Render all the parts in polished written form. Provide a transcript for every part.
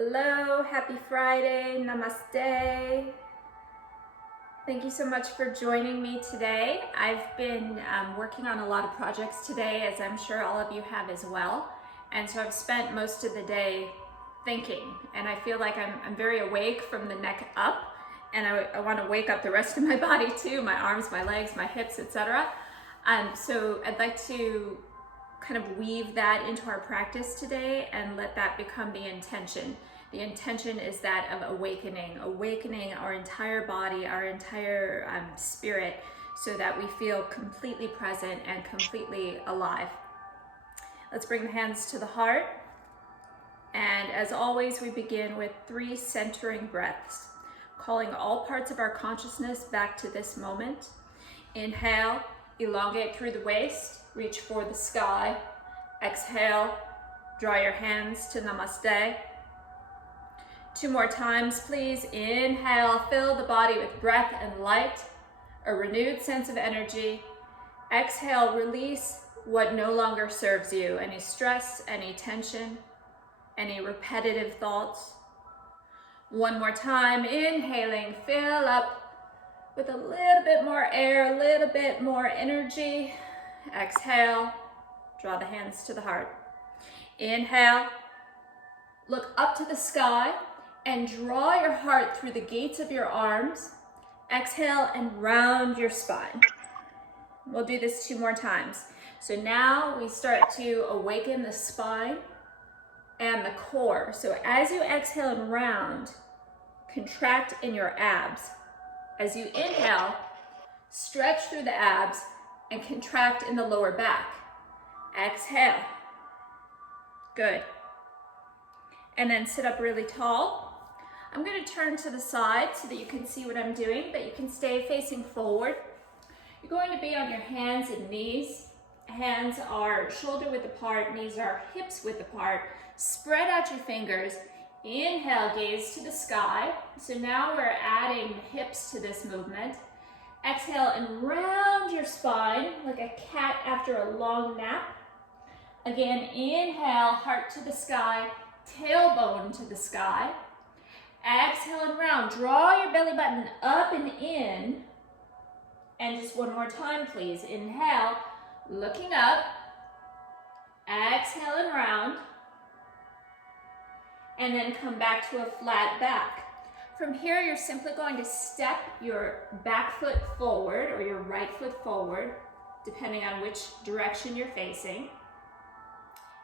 Hello, happy Friday, namaste. Thank you so much for joining me today. I've been working on a lot of projects today, as I'm sure all of you have as well. And so I've spent most of the day thinking, and I feel like I'm very awake from the neck up, and I want to wake up the rest of my body too, my arms, my legs, my hips, etc. So I'd like to kind of weave that into our practice today and let that become the intention. The intention is that of awakening our entire body, our entire spirit, so that we feel completely present and completely alive. Let's bring the hands to the heart. And as always, we begin with 3 centering breaths, calling all parts of our consciousness back to this moment. Inhale, elongate through the waist, reach for the sky. Exhale, draw your hands to namaste. 2 more times, please. Inhale, fill the body with breath and light, a renewed sense of energy. Exhale, release what no longer serves you, any stress, any tension, any repetitive thoughts. 1 more time, inhaling, fill up with a little bit more air, a little bit more energy. Exhale, draw the hands to the heart. Inhale, look up to the sky and draw your heart through the gates of your arms. Exhale and round your spine. We'll do this 2 more times. So now we start to awaken the spine and the core. So as you exhale and round, contract in your abs. As you inhale, stretch through the abs and contract in the lower back. Exhale. Good. And then sit up really tall. I'm going to turn to the side so that you can see what I'm doing, but you can stay facing forward. You're going to be on your hands and knees. Hands are shoulder width apart, knees are hips width apart. Spread out your fingers. Inhale, gaze to the sky. So now we're adding hips to this movement. Exhale and round your spine like a cat after a long nap. Again, inhale, heart to the sky, tailbone to the sky. Exhale and round. Draw your belly button up and in. And just 1 more time, please. Inhale, looking up. Exhale and round. And then come back to a flat back. From here, you're simply going to step your back foot forward or your right foot forward, depending on which direction you're facing.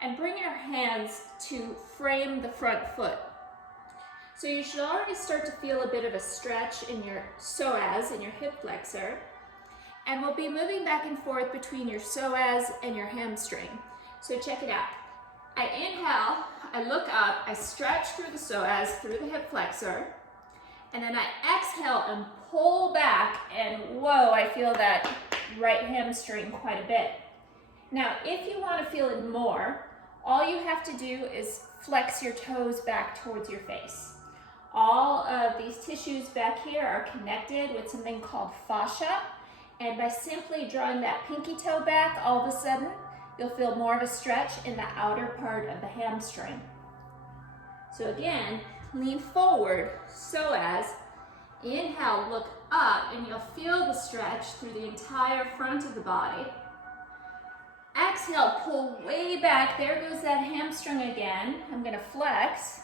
And bring your hands to frame the front foot. So you should already start to feel a bit of a stretch in your psoas, in your hip flexor. And we'll be moving back and forth between your psoas and your hamstring. So check it out. I inhale, I look up, I stretch through the psoas, through the hip flexor. And then I exhale and pull back, and whoa, I feel that right hamstring quite a bit. Now, if you want to feel it more, all you have to do is flex your toes back towards your face. All of these tissues back here are connected with something called fascia, and by simply drawing that pinky toe back, all of a sudden, you'll feel more of a stretch in the outer part of the hamstring. So again, lean forward, psoas. Inhale, look up, and you'll feel the stretch through the entire front of the body. Exhale, pull way back. There goes that hamstring again. I'm going to flex.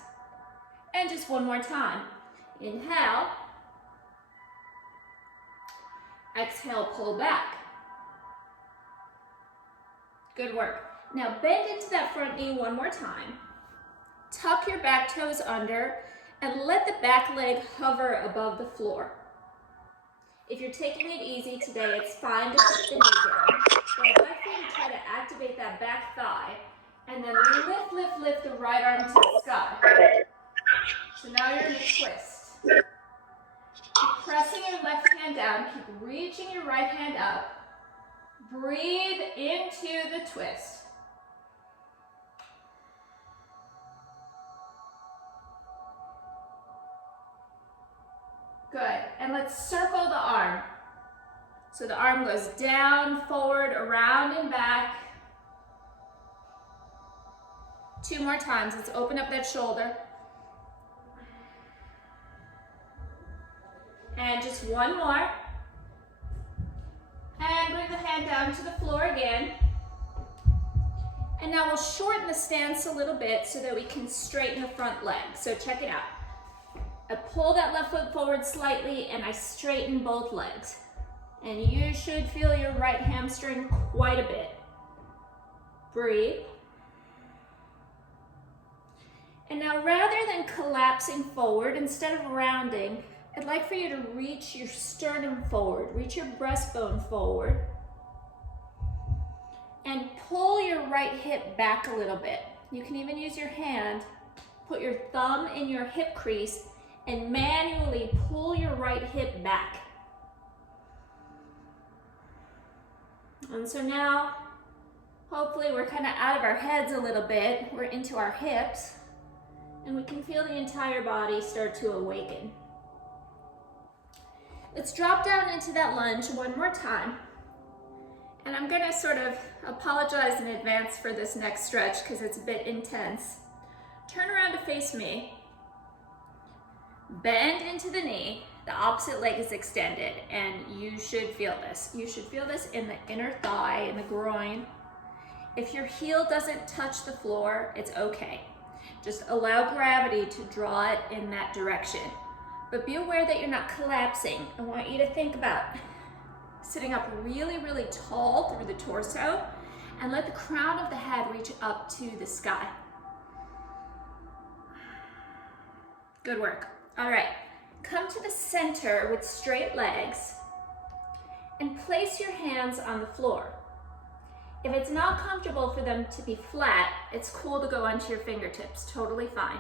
And just 1 more time. Inhale. Exhale, pull back. Good work. Now bend into that front knee 1 more time. Tuck your back toes under and let the back leg hover above the floor. If you're taking it easy today, it's fine to put the knee down. But I'd like you to try to activate that back thigh and then lift the right arm to the sky. So now you're in a twist. Keep pressing your left hand down, keep reaching your right hand up. Breathe into the twist. Good, and let's circle the arm. So the arm goes down, forward, around, and back. 2 more times. Let's open up that shoulder. And just one more. And bring the hand down to the floor again. And now we'll shorten the stance a little bit so that we can straighten the front leg. So check it out. I pull that left foot forward slightly and I straighten both legs. And you should feel your right hamstring quite a bit. Breathe. And now rather than collapsing forward, instead of rounding, I'd like for you to reach your sternum forward, reach your breastbone forward, and pull your right hip back a little bit. You can even use your hand, put your thumb in your hip crease, and manually pull your right hip back. And so now, hopefully we're kind of out of our heads a little bit, we're into our hips, and we can feel the entire body start to awaken. Let's drop down into that lunge one more time. And I'm gonna sort of apologize in advance for this next stretch because it's a bit intense. Turn around to face me. Bend into the knee. The opposite leg is extended, and you should feel this. You should feel this in the inner thigh, in the groin. If your heel doesn't touch the floor, it's okay. Just allow gravity to draw it in that direction. But be aware that you're not collapsing. I want you to think about sitting up really, really tall through the torso and let the crown of the head reach up to the sky. Good work. All right, come to the center with straight legs and place your hands on the floor. If it's not comfortable for them to be flat, it's cool to go onto your fingertips, totally fine.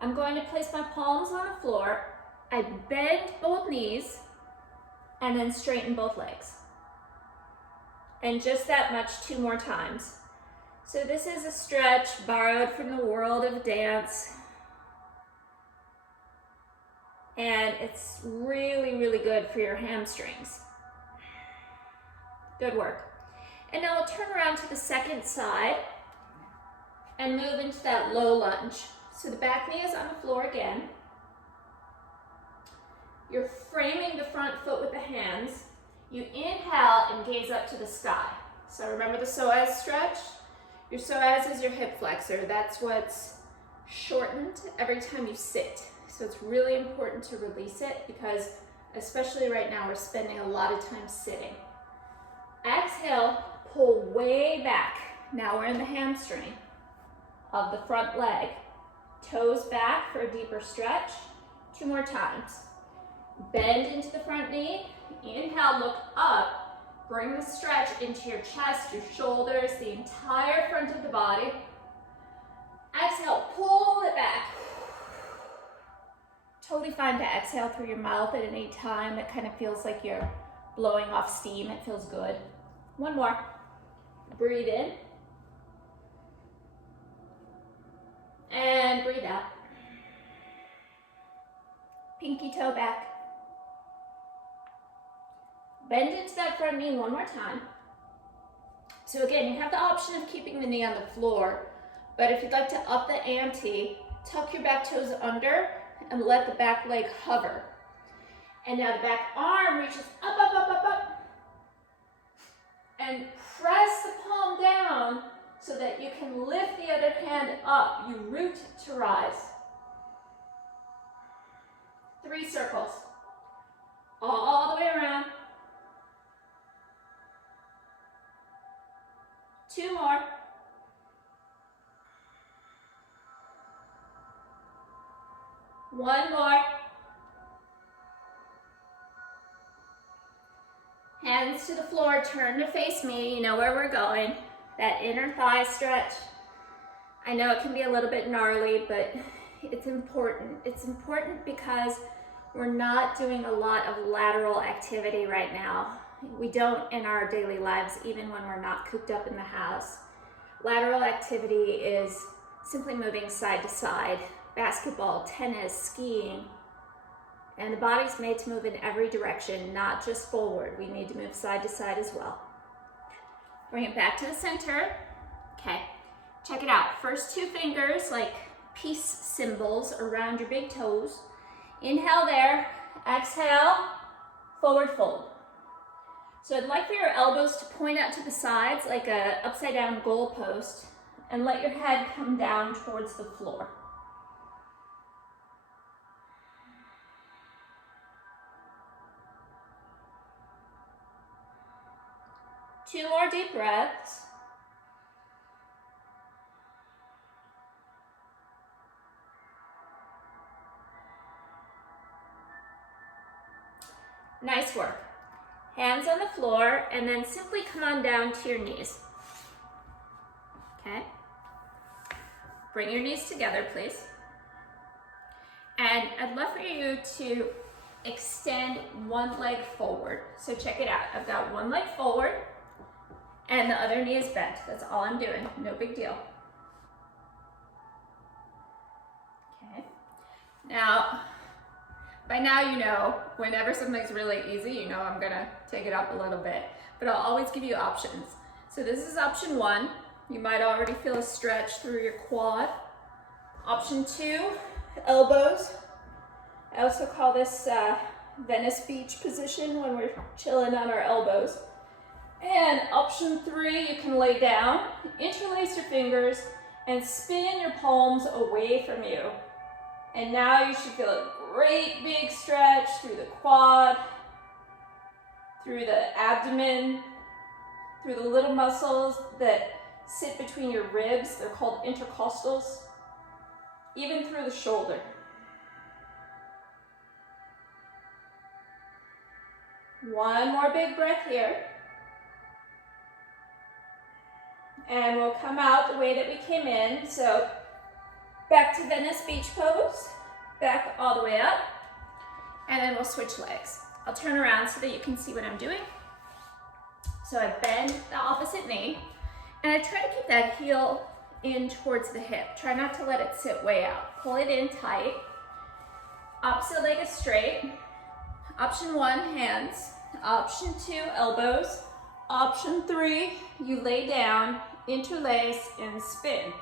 I'm going to place my palms on the floor. I bend both knees and then straighten both legs. And just that much 2 more times. So this is a stretch borrowed from the world of dance. And it's really, really good for your hamstrings. Good work. And now we'll turn around to the second side and move into that low lunge. So the back knee is on the floor again. You're framing the front foot with the hands. You inhale and gaze up to the sky. So remember the psoas stretch? Your psoas is your hip flexor. That's what's shortened every time you sit. So it's really important to release it because, especially right now, we're spending a lot of time sitting. Exhale, pull way back. Now we're in the hamstring of the front leg. Toes back for a deeper stretch. 2 more times. Bend into the front knee. Inhale, look up. Bring the stretch into your chest, your shoulders, the entire front of the body. Exhale, pull it back. Totally fine to exhale through your mouth at any time. It kind of feels like you're blowing off steam. It feels good. 1 more. Breathe in. And breathe out. Pinky toe back. Bend into that front knee 1 more time. So again, you have the option of keeping the knee on the floor, but if you'd like to up the ante, tuck your back toes under and let the back leg hover. And now the back arm reaches up, up, up, up, up. And press the palm down so that you can lift the other hand up. You root to rise. 3 circles. All the way around. 2 more. One more. Hands to the floor, turn to face me. You know where we're going. That inner thigh stretch. I know it can be a little bit gnarly, but it's important. It's important because we're not doing a lot of lateral activity right now. We don't in our daily lives, even when we're not cooped up in the house. Lateral activity is simply moving side to side. Basketball, tennis, skiing. And the body's made to move in every direction, not just forward. We need to move side to side as well. Bring it back to the center. Okay, check it out. First 2 fingers like peace symbols around your big toes. Inhale there, exhale, forward fold. So I'd like for your elbows to point out to the sides like a upside down goalpost, and let your head come down towards the floor. Two more deep breaths. Nice work. Hands on the floor, and then simply come on down to your knees. Okay? Bring your knees together, please. And I'd love for you to extend one leg forward. So check it out. I've got one leg forward, and the other knee is bent. That's all I'm doing. No big deal. Okay. Now, by now you know, whenever something's really easy, you know I'm gonna take it up a little bit, but I'll always give you options. So this is option one. You might already feel a stretch through your quad. Option two, elbows. I also call this Venice Beach position when we're chilling on our elbows. And option three, you can lay down, interlace your fingers, and spin your palms away from you. And now you should feel a great big stretch through the quad, through the abdomen, through the little muscles that sit between your ribs. They're called intercostals. Even through the shoulder. One more big breath here. And we'll come out the way that we came in. So back to Venice Beach pose. Back all the way up. And then we'll switch legs. I'll turn around so that you can see what I'm doing. So I bend the opposite knee. And I try to keep that heel in towards the hip. Try not to let it sit way out. Pull it in tight. Opposite leg is straight. Option one, hands. Option two, elbows. Option three, you lay down, interlace, and spin.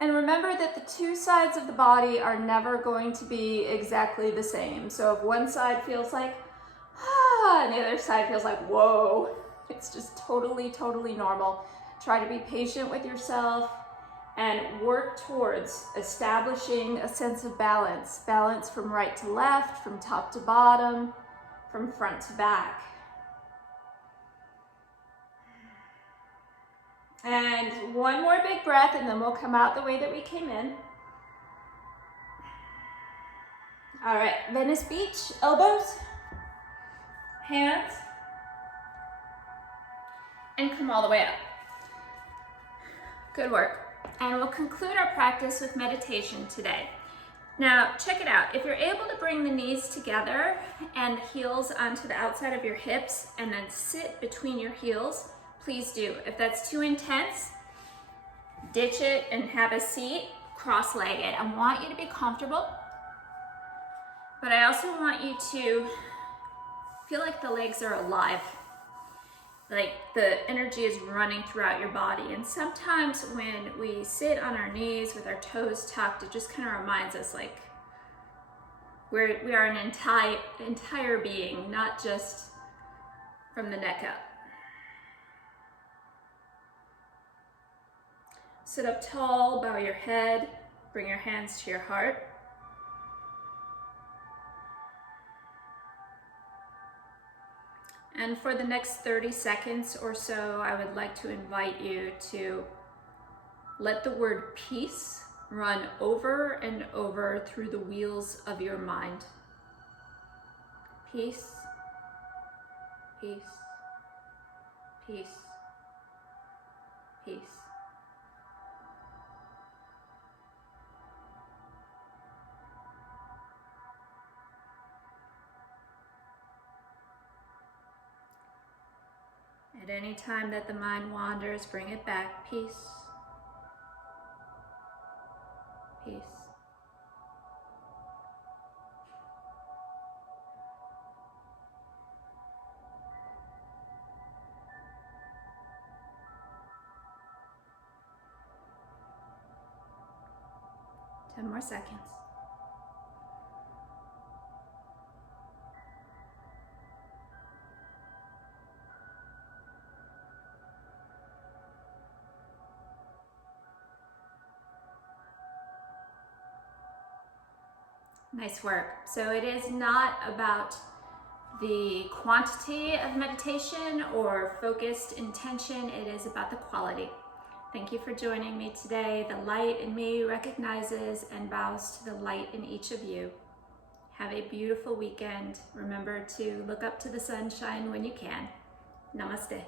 And remember that the two sides of the body are never going to be exactly the same. So if one side feels like, ah, and the other side feels like, whoa, it's just totally, totally normal. Try to be patient with yourself and work towards establishing a sense of balance. Balance from right to left, from top to bottom, from front to back. And one more big breath, and then we'll come out the way that we came in. All right, Venice Beach, elbows, hands, and come all the way up. Good work. And we'll conclude our practice with meditation today. Now, check it out. If you're able to bring the knees together and heels onto the outside of your hips and then sit between your heels, please do. If that's too intense, ditch it and have a seat cross-legged. I want you to be comfortable, but I also want you to feel like the legs are alive. Like the energy is running throughout your body. And sometimes when we sit on our knees with our toes tucked, it just kind of reminds us like we are an entire being, not just from the neck up. Sit up tall, bow your head, bring your hands to your heart. And for the next 30 seconds or so, I would like to invite you to let the word peace run over and over through the wheels of your mind. Peace, peace, peace, peace. At any time that the mind wanders, bring it back. Peace. Peace. 10 more seconds. Nice work. So it is not about the quantity of meditation or focused intention, it is about the quality. Thank you for joining me today. The light in me recognizes and bows to the light in each of you. Have a beautiful weekend. Remember to look up to the sunshine when you can. Namaste.